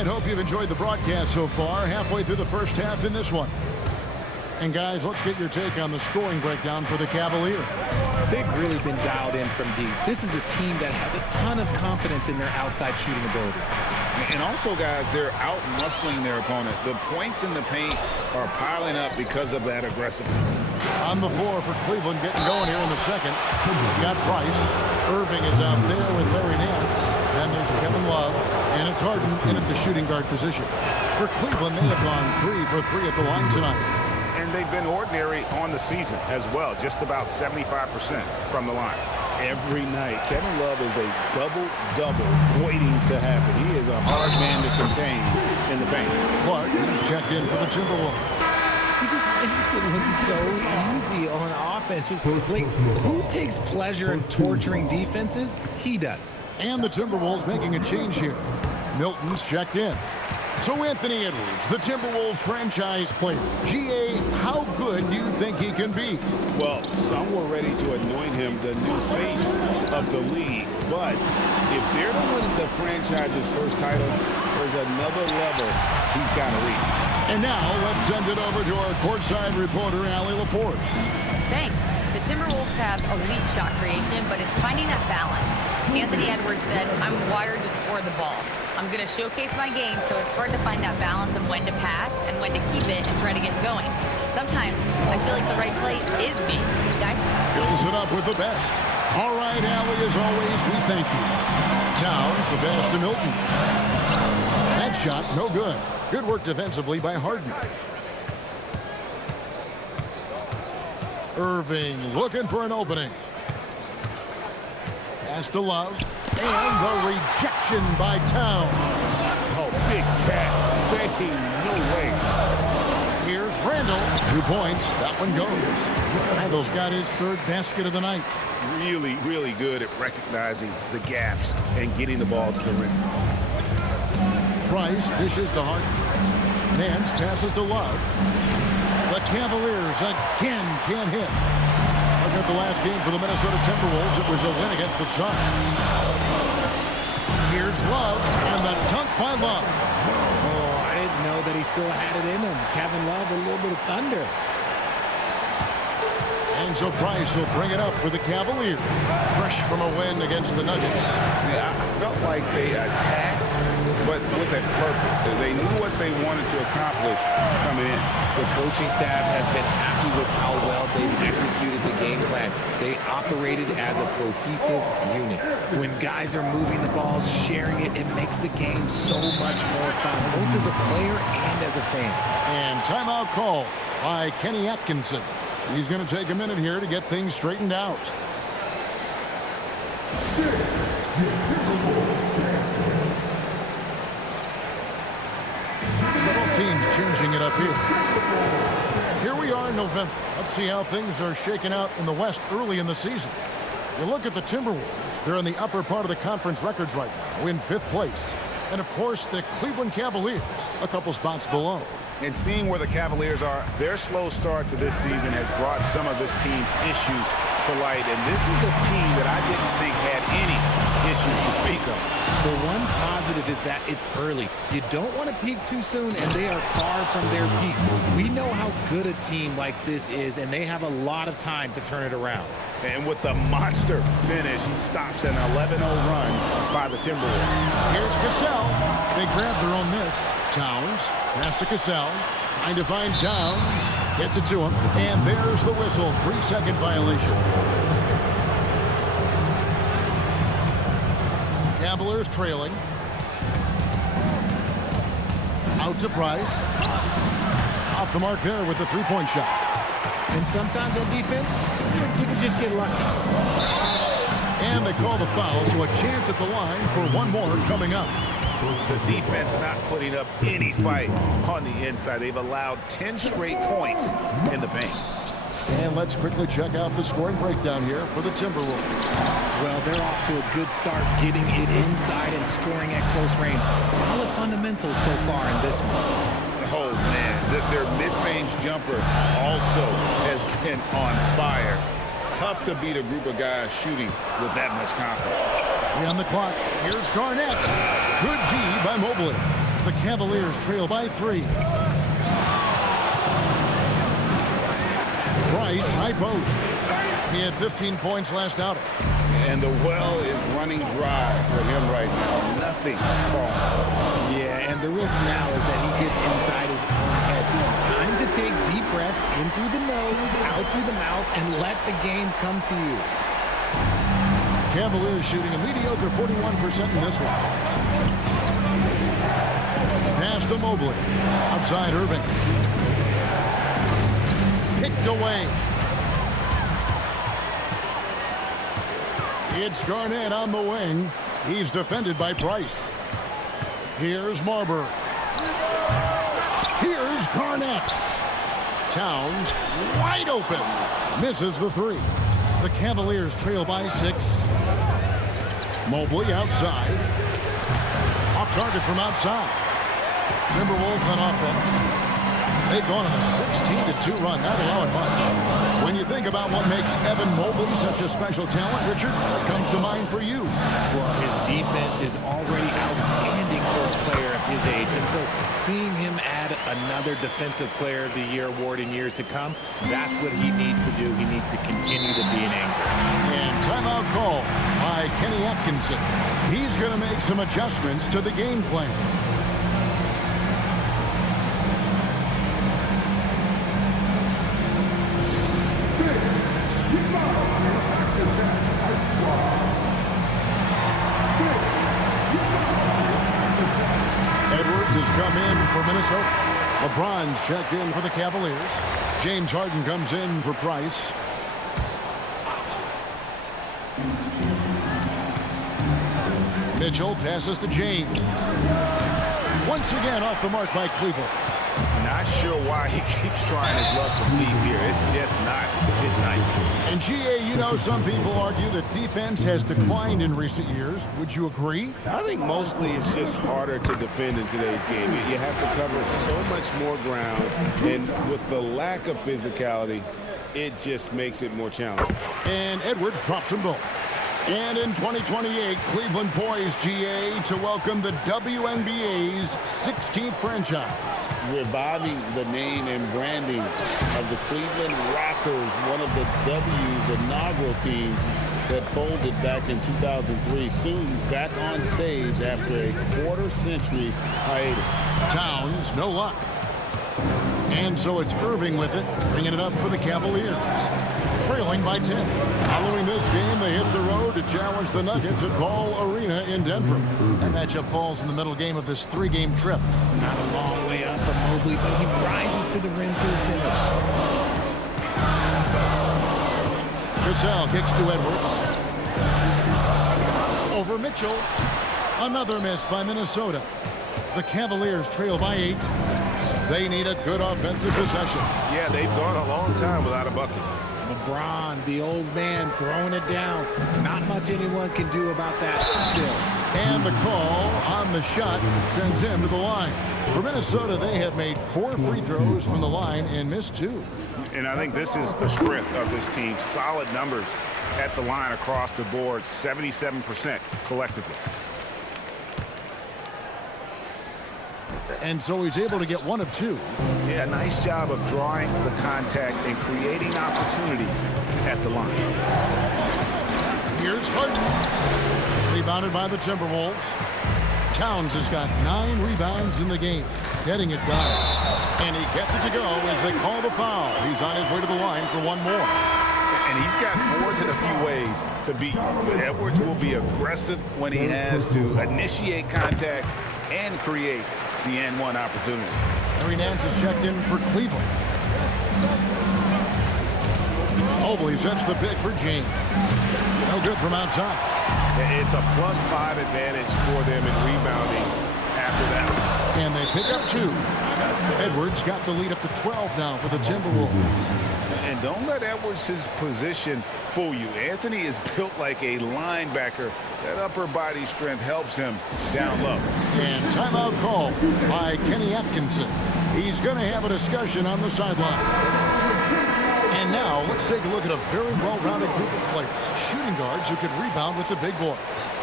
And hope you've enjoyed the broadcast so far. Halfway through the first half in this one. And guys, let's get your take on the scoring breakdown for the Cavaliers. They've really been dialed in from deep. This is a team that has a ton of confidence in their outside shooting ability. And also, guys, they're out-muscling their opponent. The points in the paint are piling up because of that aggressiveness. On the floor for Cleveland, getting going here in the second. They've got Price. Irving is out there with Larry Nance. Then there's Kevin Love. And it's Harden in at the shooting guard position. For Cleveland, they have gone 3 for 3 at the line tonight. And they've been ordinary on the season as well, just about 75% from the line. Every night, Kevin Love is a double-double waiting to happen. He is a hard man to contain in the paint. Clark is checked in for the Timberwolves. He just makes it look so easy on offense. Like, who takes pleasure in torturing defenses? He does. And the Timberwolves making a change here. Milton's checked in. So Anthony Edwards, the Timberwolves franchise player. GA, how good do you think he can be? Well, some were ready to anoint him the new face of the league. But if they're to win the franchise's first title, there's another level he's got to reach. And now let's send it over to our courtside reporter, Allie LaForce. Thanks. The Timberwolves have elite shot creation, but it's finding that balance. Anthony Edwards said, "I'm wired to score the ball. I'm going to showcase my game, so it's hard to find that balance of when to pass and when to keep it and try to get going. Sometimes I feel like the right play is me." Guys? Fills it up with the best. All right, Allie, as always, we thank you. Towns, the pass to Milton. That shot, no good. Good work defensively by Harden. Irving looking for an opening. Pass to Love. And the rejection by Towns. Oh, big cat saying no way. Here's Randall. 2 points. That one goes. Randall's got his third basket of the night. Really, really good at recognizing the gaps and getting the ball to the rim. Price dishes to Harden. Nance passes to Love. The Cavaliers again can't hit. Look at the last game for the Minnesota Timberwolves. It was a win against the Suns. Here's Love, and the dunk by Love. Oh, I didn't know that he still had it in him. Kevin Love, a little bit of thunder. And so Price will bring it up for the Cavaliers. Fresh from a win against the Nuggets. Yeah, I felt like they attacked, but with a purpose. They knew what they wanted to accomplish coming in. The coaching staff has been happy with how well they've executed the game plan. They operated as a cohesive unit. When guys are moving the ball, sharing it, it makes the game so much more fun, both as a player and as a fan. And timeout call by Kenny Atkinson. He's going to take a minute here to get things straightened out. Several teams changing it up here. Here we are in November. Let's see how things are shaking out in the West early in the season. You look at the Timberwolves. They're in the upper part of the conference records right now, in 5th place. And, of course, the Cleveland Cavaliers, a couple spots below. And seeing where the Cavaliers are, their slow start to this season has brought some of this team's issues to light. And this is a team that I didn't think had any issues to speak of. The one positive is that it's early. You don't want to peak too soon, and they are far from their peak. We know how good a team like this is, and they have a lot of time to turn it around. And with the monster finish, he stops an 11-0 run by the Timberwolves. Here's Cassell. They grab their own miss. Towns, pass to Cassell. Trying to find Towns. Gets it to him. And there's the whistle. 3-second violation. Cavaliers trailing. Out to Price. Off the mark there with the three-point shot. And sometimes on defense, you can just get lucky. And they call the foul, so a chance at the line for one more coming up. The defense not putting up any fight on the inside. They've allowed 10 straight points in the paint. And let's quickly check out the scoring breakdown here for the Timberwolves. Well, they're off to a good start getting it inside and scoring at close range. Solid fundamentals so far in this one. Oh, man. Their mid-range jumper also has been on fire. Tough to beat a group of guys shooting with that much confidence. On the clock, here's Garnett. Good D by Mobley. The Cavaliers trail by 3. Price, high post. He had 15 points last outing. And the well is running dry for him right now. Nothing falling. Yeah, and the risk now is that he gets inside his own head. Time to take deep breaths in through the nose, out through the mouth, and let the game come to you. Cavaliers shooting a mediocre 41% in this one. Pass to Mobley. Outside Irving. Picked away. It's Garnett on the wing. He's defended by Price. Here's Marbury. Here's Garnett. Towns wide open. Misses the 3. The Cavaliers trail by 6. Mobley outside. Off target from outside. Timberwolves on offense. They've gone on a 16-2 run, not allowing much. When you think about what makes Evan Mobley such a special talent, Richard, what comes to mind for you? Well, his defense is already outstanding for a player of his age. And so seeing him add another Defensive Player of the Year award in years to come, that's what he needs to do. He needs to continue to be an anchor. And timeout call by Kenny Atkinson. He's going to make some adjustments to the game plan. Has come in for Minnesota. LeBron's checked in for the Cavaliers. James Harden comes in for Price. Mitchell passes to James. Once again off the mark by Cleveland. Not sure why he keeps trying his luck from deep here. It's just not his night. And GA, you know, some people argue that defense has declined in recent years. Would you agree? I think mostly it's just harder to defend in today's game. You have to cover so much more ground, and with the lack of physicality, it just makes it more challenging. And Edwards drops them both. And in 2028, Cleveland poised, GA, to welcome the WNBA's 16th franchise. Reviving the name and branding of the Cleveland Rockers, one of the W's inaugural teams that folded back in 2003, soon back on stage after a quarter-century hiatus. Towns, no luck. And so it's Irving with it, bringing it up for the Cavaliers. Trailing by 10. Following this game, they hit the road to challenge the Nuggets at Ball Arena in Denver. That matchup falls in the middle game of this 3-game trip. Not a long way up for Mobley, but he rises to the rim for the finish. Cassell kicks to Edwards. Over Mitchell. Another miss by Minnesota. The Cavaliers trail by 8. They need a good offensive possession. Yeah, they've gone a long time without a bucket. LeBron, the old man, throwing it down. Not much anyone can do about that still. And the call on the shot sends him to the line. For Minnesota, they have made 4 free throws from the line and missed 2. And I think this is the strength of this team. Solid numbers at the line across the board, 77% collectively. And so he's able to get 1 of 2. Yeah, nice job of drawing the contact and creating opportunities at the line. Here's Harden. Rebounded by the Timberwolves. Towns has got 9 rebounds in the game, getting it done. And he gets it to go as they call the foul. He's on his way to the line for 1 more. And he's got more than a few ways to beat you. But Edwards will be aggressive when he has to initiate contact and create the N1 opportunity. Harry Nance is checked in for Cleveland. Mobley sets the pick for James. No good from outside. It's a +5 advantage for them in rebounding after that. And they pick up 2. Edwards got the lead up to 12 now for the Timberwolves. And don't let Edwards' position fool you. Anthony is built like a linebacker. That upper body strength helps him down low. And timeout call by Kenny Atkinson. He's going to have a discussion on the sideline. And now let's take a look at a very well-rounded group of players. Shooting guards who could rebound with the big boys.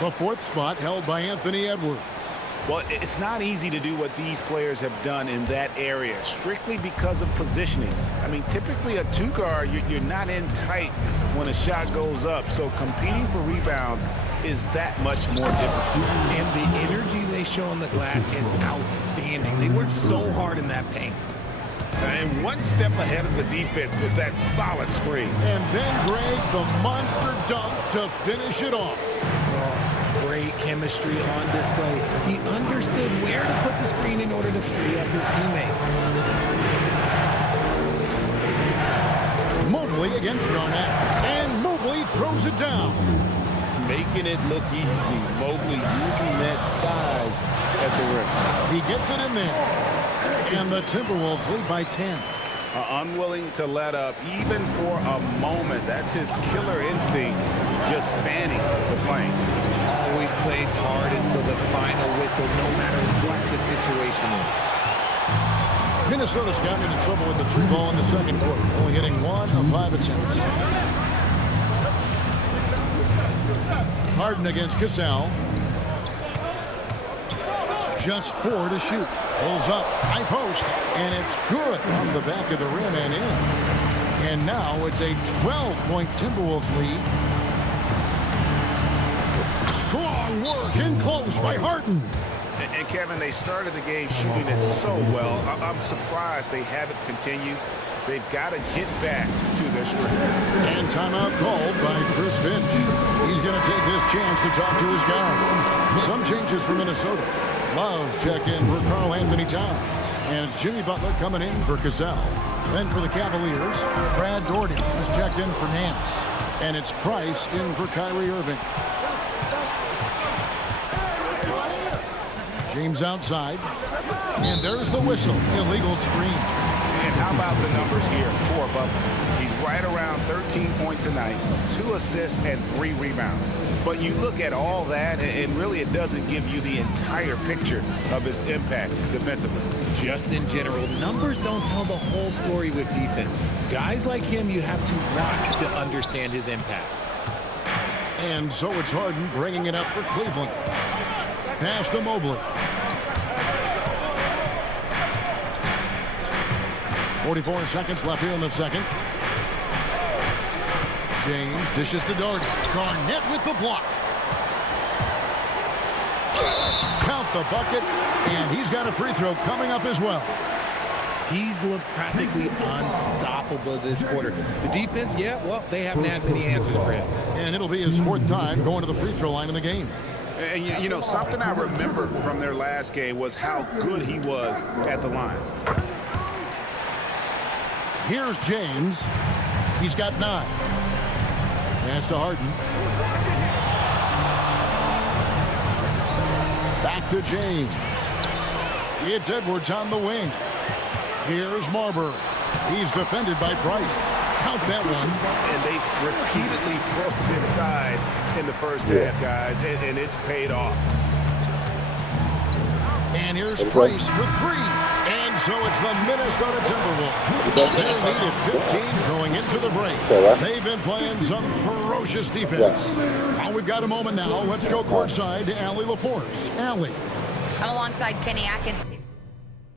The 4th spot held by Anthony Edwards. Well, it's not easy to do what these players have done in that area, strictly because of positioning. I mean, typically a two-guard, you're not in tight when a shot goes up, so competing for rebounds is that much more difficult. And the energy they show on the glass is outstanding. They work so hard in that paint. And one step ahead of the defense with that solid screen. And then Greg, the monster dunk to finish it off. Great chemistry on display. He understood where to put the screen in order to free up his teammate. Mobley against Garnett. And Mobley throws it down. Making it look easy. Mobley using that size at the rim. He gets it in there. And the Timberwolves lead by 10. Unwilling to let up even for a moment. That's his killer instinct, just fanning the flame. Always plays hard until the final whistle, no matter what the situation is. Minnesota's gotten into trouble with the three ball in the second quarter, only hitting 1 of 5 attempts. Harden against Cassell. Just 4 to shoot. Pulls up, high post, and it's good off the back of the rim and in. And now it's a 12-point Timberwolves lead. Strong work in close by Harden. And Kevin, they started the game shooting it so well. I'm surprised they haven't continued. They've got to get back to their strength. And timeout called by Chris Finch. He's going to take this chance to talk to his guys. Some changes for Minnesota. Love check in for Karl Anthony Towns. And it's Jimmy Butler coming in for Cassell. Then for the Cavaliers, Brad Daugherty has checked in for Nance. And it's Price in for Kyrie Irving. James outside. And there's the whistle. Illegal screen. And how about the numbers here for Butler? He's right around 13 points a night, 2 assists, and 3 rebounds. But you look at all that, and really it doesn't give you the entire picture of his impact defensively. Just in general, numbers don't tell the whole story with defense. Guys like him, you have to watch to understand his impact. And so it's Harden bringing it up for Cleveland. Pass to Mobley. 44 seconds left here in the second. James dishes to Daugherty. Garnett with the block. Count the bucket, and he's got a free throw coming up as well. He's looked practically unstoppable this quarter. The defense, yeah, well, they haven't had many answers for him. And it'll be his 4th time going to the free throw line in the game. And you know, something I remember from their last game was how good he was at the line. Here's James. He's got 9. Pass to Harden. Back to James. It's Edwards on the wing. Here's Marbury. He's defended by Price. Count that one. And they've repeatedly probed inside in the first half, guys, and it's paid off. And here's Price for 3. And so it's the Minnesota Timberwolves. They're lead at 15 going into the break. They've been playing some ferocious defense. Now we've got a moment now. Let's go courtside to Allie LaForce. Allie. I'm alongside Kenny Atkins.